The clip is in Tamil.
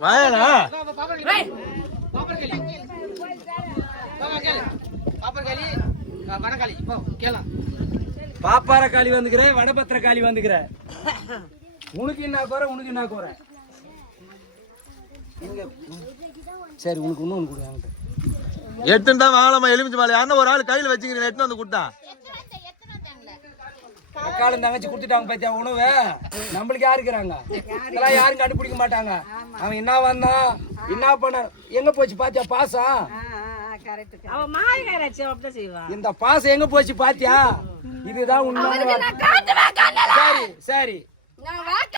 வாயனா பாப்பார காளி வந்துக்கிற வடபத்திர காளி வந்துக்கிற உனக்கு என்ன குறை உனக்கு என்ன குறை சரி உனக்கு இன்னொன்று கொடுங்க எட்டுன்னு தான் வாங்கலாமா எலுமிச்சு மாலை யாருன்னா ஒரு ஆள் கையில் வச்சுக்கிறேன் எட்டு வந்து கொடுத்தா அக்காலும் தங்கச்சி கொடுத்துட்டாங்க பாத்தியா உணவு நம்மளுக்கு யாரு இருக்கிறாங்க இதெல்லாம் யாரும் கண்டுபிடிக்க மாட்டாங்க அவன் என்ன வந்தான் என்ன பண்ண எங்க போச்சு பாத்தியா பாசம் இந்த பாசம் எங்க போச்சு பாத்தியா இதுதான் உண்மை சரி சரி